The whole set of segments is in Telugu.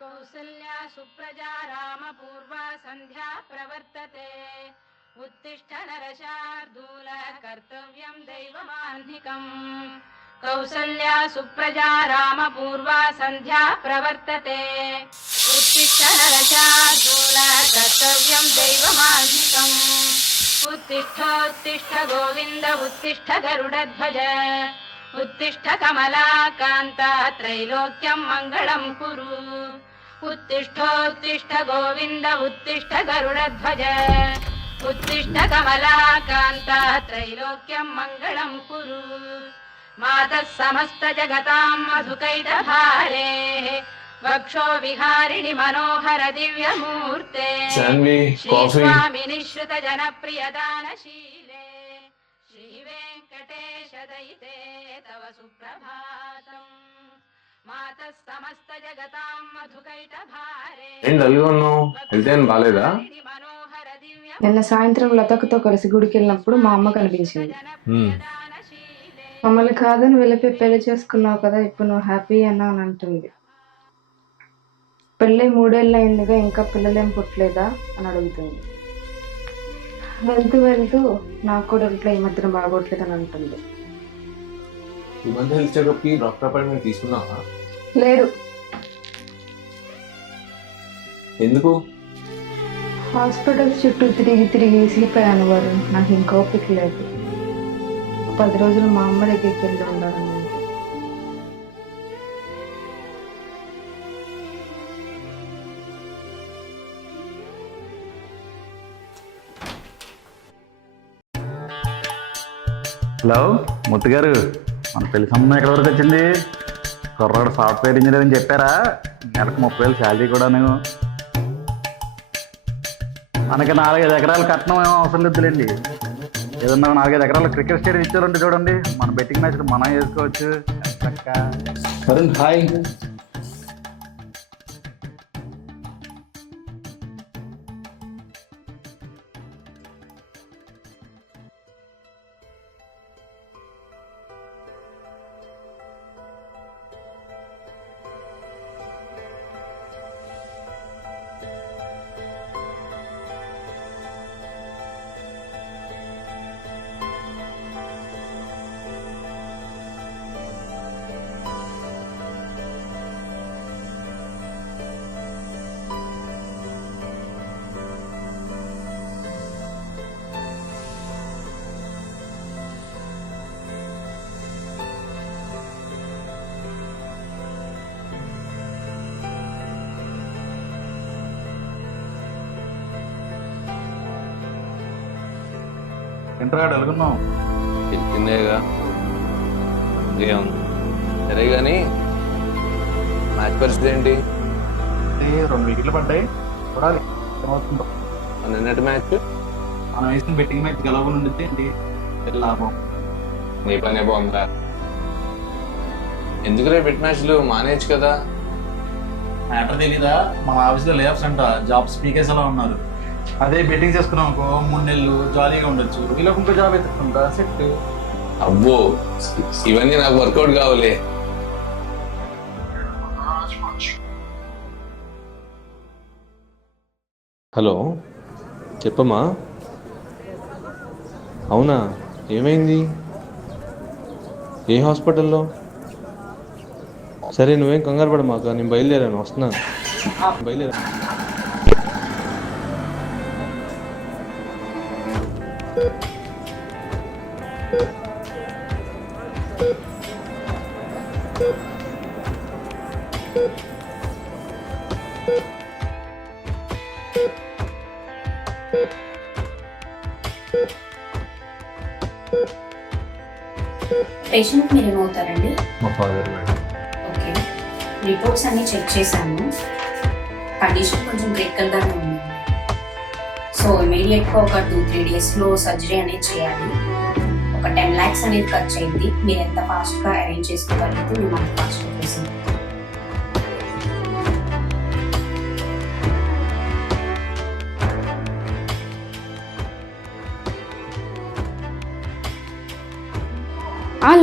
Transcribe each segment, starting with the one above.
कौसल्या सुप्रजा रामपूर्वा सन्ध्या प्रवर्तते उत्तिष्ठ नरशार्दूल कर्तव्यं दैवमाह्निकम् कौसल्या सुप्रजा रामपूर्वा सन्ध्या प्रवर्तते उत्तिष्ठ नरशार्दूल कर्तव्यं दैवमाह्निकम् उत्तिष्ठ गोविन्द उत्तिष्ठ गरुडध्वज उत्तिष्ठ कमलाकान्त त्रैलोक्यं मङ्गलं कुरु उत्तिष्ठ गोविन्द उत्तिष्ठ गरुडध्वज उत्तिष्ठ कमलाकान्त त्रैलोक्यं मङ्गलं कुरु मातः समस्त जगतां मधुकैटभारे वक्षो विहारिणि मनोहर दिव्यमूर्ते श्री स्वामी निश्रित जनप्रियदानशीले श्री वेङ्कटेश दयिते तव सुप्रभातम् मातः समस्त जगतां मधुकैटभारे బాలేదా? నిన్న సాయంత్రం లతకుతో కలిసి గుడికి వెళ్ళినప్పుడు మా అమ్మ కనిపించింది. మమ్మల్ని కాదని వెళ్ళిపోయి పెళ్లి చేసుకున్నావు కదా, ఇప్పుడు నువ్వు హ్యాపీ అన్నా అని అంటుంది. పెళ్ళై 3 ఏళ్ళు అయిందిగా, ఇంకా పిల్లలేం పుట్టలేదా అని అడుగుతుంది. వెళ్తూ వెళ్తూ నాకు కూడా ఇంట్లో ఈ మధ్యన బాగోట్లేదు అని అంటుంది. లేదు, ఎందుకు? హాస్పిటల్ చుట్టూ తిరిగి తిరిగి సిలిపోయాను వారు. నాకు ఇంకా ఓపిక లేదు. 10 రోజులు మా అమ్మ దగ్గరికి వెళ్ళి ఉండాలని. హలో ముత్తు గారు, మన పెళ్లి సంబంధం ఎక్కడి వరకు వచ్చింది? కుర్రాడు సాఫ్ట్వేర్ ఇంజనీర్ అని చెప్పారా? నెలకు 30,000 శాలరీ కూడాను. మనకి 4-5 ఎకరాలు కట్నం ఏమో అవసరం లేదులేండి. ఏదన్నా 4-5 ఎకరాలు క్రికెట్ స్టేడియం ఇచ్చారంటే చూడండి, మన బెట్టింగ్ మ్యాచ్లు మనం చేసుకోవచ్చు. వరుణ్ హాయ్. ఇంటర్గాడు వెళ్తున్నాం. తెలిసిందేగా. సరే కానీ మ్యాచ్ పరిస్థితి ఏంటి? 2 వికెట్లు పడ్డాయి, చూడాలి ఏమవుతుందో. నిన్నటి మ్యాచ్ మనం వేసిన బెట్టింగ్ మ్యాచ్ గెలవకుండా ఉండితే ఏంటి లాభం? నీ పనే బాగుందా? ఎందుకులే బెట్ మ్యాచ్లు మానేయచ్చు కదా. మ్యాటర్ తెలీదా? మన ఆఫీస్లో లేఆఫ్స్ అంట, జాబ్ స్పీకర్స్ ఎలా ఉన్నారు. అదే బెట్టింగ్ చేసుకున్నాం అనుకో 3 నెలలు జాలీగా ఉండొచ్చు. ఇలా ఇంకో జాబ్ ఎత్తుకుంటా సెట్. అబ్బో, ఇవన్నీ నాకు వర్కౌట్ కావాలి. హలో చెప్పమ్మా. అవునా, ఏమైంది? ఏ హాస్పిటల్లో? సరే నువ్వేం కంగారు పడమాక, నేను బయలుదేరాను, వస్తున్నాను. బయలుదేరాను. పేషెంట్ మీరు ఏమవుతారండి? మా ఫాదర్ మేడం. ఓకే, రిపోర్ట్స్ అన్నీ చెక్ చేశాను. కండిషన్ కొంచెం క్రిటికల్గానే ఉంది. సో ఇమీడియట్గా ఒక 2-3 డేస్లో సర్జరీ అనేది చేయాలి. ఒక 10 lakhs అనేది ఖర్చు అయింది. మీరు ఎంత ఫాస్ట్గా అరేంజ్ చేసుకోగలిగితే మేము అంత ఫాస్ట్గా చేసాం.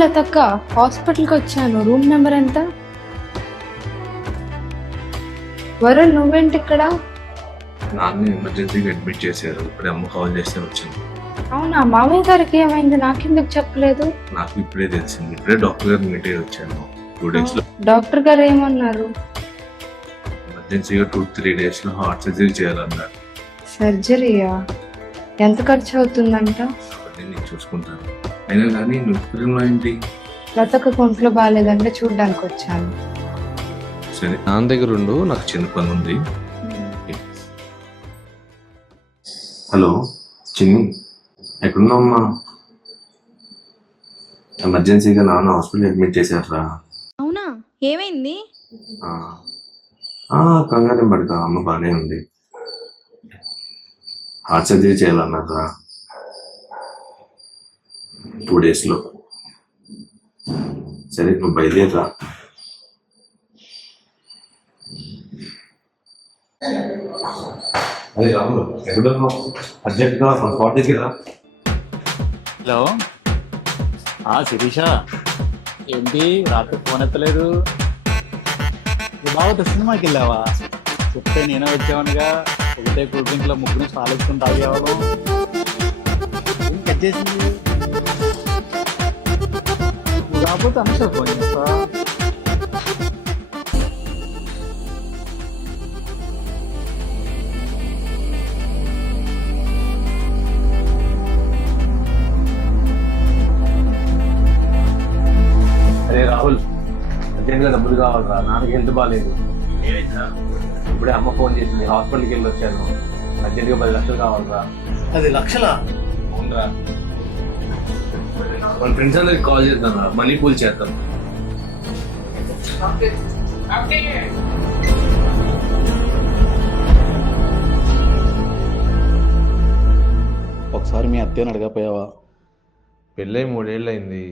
లతక్క, హాస్పిటల్కి వచ్చాను. రూమ్ నెంబర్ ఎంత? వరుణ్ నువ్వేంటి ఇక్కడ? నాన్న ఎమర్జెన్సీగా అడ్మిట్ చేశారు. ఇప్పుడే అమ్మ కాల్ చేస్తే వచ్చాను. అవునా, మామయ్య గారికి ఏమైంది? నాకెందుకు చెప్పలేదు? నాకు ఇప్పుడే తెలిసింది. ఇప్పుడే డాక్టర్ గారు మీట్ అయ్యి వచ్చాను. 2 days లో డాక్టర్ గారు ఏమన్నారు? ఎమర్జెన్సీగా 2-3 days లో హార్ట్ సర్జరీ చేయాలన్నారు. సర్జరీయా? ఎంత ఖర్చు అవుతుందంట? అవన్నీ నేను చూసుకుంటాను. అయినా కానీ నువ్వు ఇప్పుడు ఏంటి? లతకు ఒంట్లో బాగాలేదంటే చూడ్డానికి వచ్చాను. సరే నాన్న దగ్గర ఉండు, నాకు చిన్న పని ఉంది. హలో చిన్ని, ఎక్కడున్నావమ్మా? ఎమర్జెన్సీగా నాన్న హాస్పిటల్ అడ్మిట్ చేశారా? అవునా, ఏమైంది? కంగారు పడక, అమ్మ బాగానే ఉంది. హార్ట్ సర్జరీ చేయాలన్నారా 2 days లో. సరే నువ్వు బయలుదేరా. అదే రాములు ఎక్కడున్నావు? అర్జెంట్గా మన స్పాట్ దగ్గర. హలో శిరీష, ఏంటి రాత్రి ఫోన్ ఎత్తలేదు? బావతో సినిమాకి వెళ్ళావా? చెప్తే నేనే వచ్చావనుగా. ఒకటే కూల్ డ్రింక్ లో ముగ్గురు సాలిస్తుంటే తాగేవాళ్ళం. ఏం కట్ చేసింది? నువ్వు రాకపోతే అనుష ఫోన్ చేస్తా. అరే రాహుల్, అర్జెంట్గా డబ్బులు కావాలరా, నాన్నకి హెల్త్ బాగాలేదు. ఇప్పుడే అమ్మ ఫోన్ చేసింది, హాస్పిటల్కి వెళ్ళి వచ్చాను. అర్జెంట్గా 10 లక్షలు కావాలరా. 10 లక్షలా? అవునరా, మన ఫ్రెండ్స్ అందరికి కాల్ చేద్దాం, మనీ పూల్ చేద్దాం. ఒకసారి మీ అత్తయ్యని అడగపోయావా? పెళ్ళై 3 ఏళ్ళు అయింది.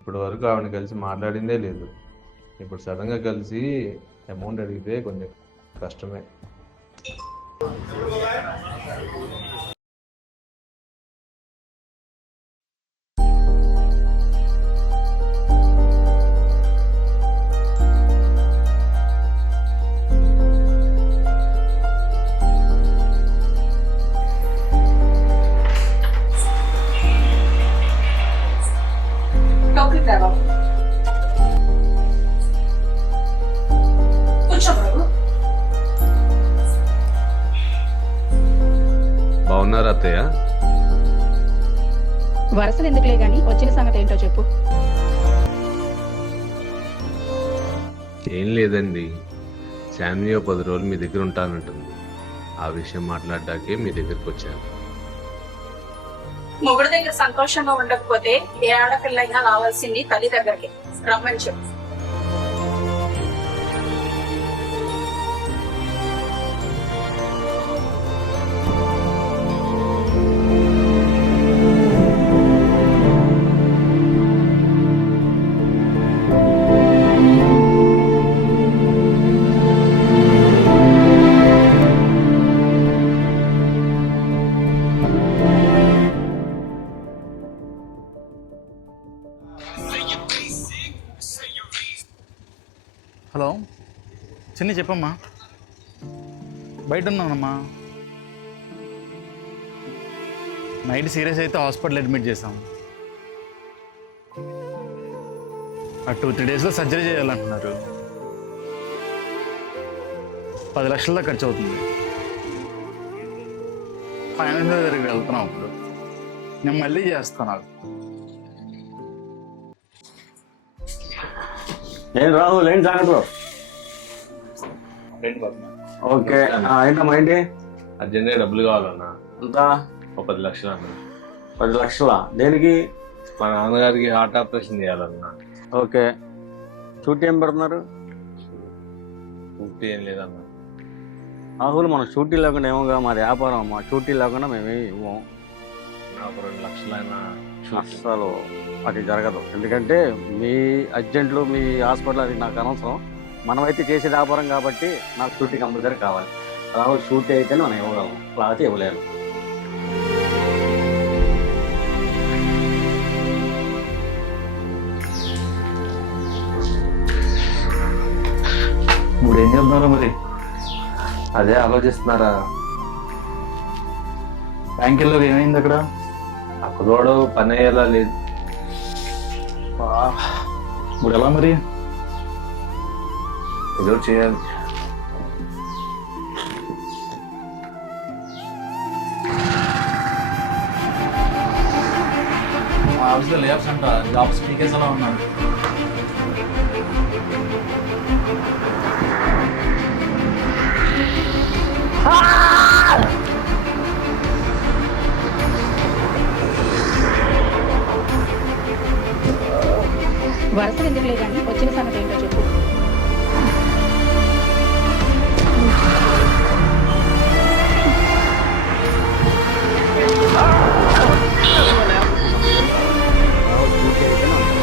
ఇప్పటి వరకు ఆవిడ కలిసి మాట్లాడిందే లేదు. ఇప్పుడు సడన్గా కలిసి అమౌంట్ అడిగితే కొంచెం కష్టమే. బాగున్నారా అత్తయ్య? వరసలు ఎందుకులే గాని వచ్చిన సంగతి ఏంటో చెప్పు. ఏం లేదండి, శాన్వి 10 రోజులు మీ దగ్గర ఉంటానంటుంది. ఆ విషయం మాట్లాడడాకే మీ దగ్గరికి వచ్చాను. మొగుడు దగ్గర సంతోషంగా ఉండకపోతే ఏ ఆడపిల్లైనా రావాల్సింది తల్లి దగ్గరికి. రమ్మని చెప్పు. హలో చిన్ని, చెప్పమ్మా. బయట ఉన్నానమ్మా. నైట్ సీరియస్ అయితే హాస్పిటల్ అడ్మిట్ చేసాం. 2-3 daysలో సర్జరీ చేయాలంటున్నారు. 10 లక్షల దాకా ఖర్చు అవుతుంది. ఫైనాన్షియల్ దగ్గరికి వెళ్తున్నాం. ఇప్పుడు నేను మళ్ళీ చేస్తాను. ఏం రాహుల్, ఏం సంగతి? ఓకే, ఏంటమ్మా ఏంటి? అర్జెంట్గా డబ్బులు కావాలన్నా. ఎంత? 10 లక్షలు అన్న. 10 లక్షలా? దేనికి? మా నాన్నగారికి హార్ట్ ఆపరేషన్ చేయాలన్నా. ఓకే, షూట్ ఏం పెడుతున్నారు? పూర్తి ఏం లేదన్నా. రాహుల్, మనం షూటీ లేకుండా ఏమోగా, మాది వ్యాపారం అమ్మా. షూటీ లేకుండా మేమేమి ఇవ్వం. నాకు 2 లక్షలైనా అస్సలు అది జరగదు. ఎందుకంటే మీ అర్జెంట్లు, మీ హాస్పిటల్, అది నాకు అనవసరం. మనమైతే చేసే వ్యాపారం కాబట్టి నాకు షూటీ కంపల్సరీ కావాలి. రాహుల్, షూటీ అయితేనే మనం ఇవ్వగలం, లేకపోతే ఇవ్వలేను. మూడేం చేద్దాంరా మరి? అదే ఆలోచిస్తున్నారా? బ్యాంక్ వెళ్ళి ఏమైంది అక్కడ? ఆ కుర్రోడు పని అయ్యేలా లేదు. ఇప్పుడు ఎలా మరి? ఏదో చేయాలి. మా ఆఫీస్లో లేఆఫ్స్ అంట, జాబ్ స్పీకర్స్ అలా ఉన్నారు. వరుసలు ఎందుకు లేదండి, వచ్చిన సంగతి ఏంటో చెప్పు. రాహుల్ షూట్ అయితేనే ఉంటాం.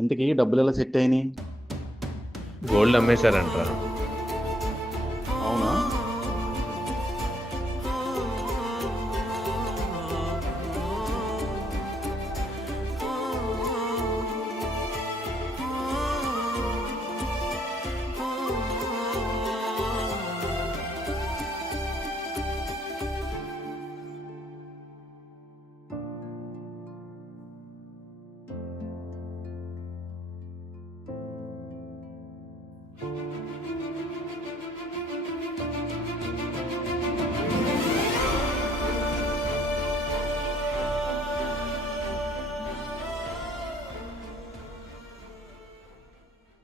ఇంతకీ డబ్బులు ఎలా సెట్ అయినాయి? గోల్డ్ అమ్మేశారంట.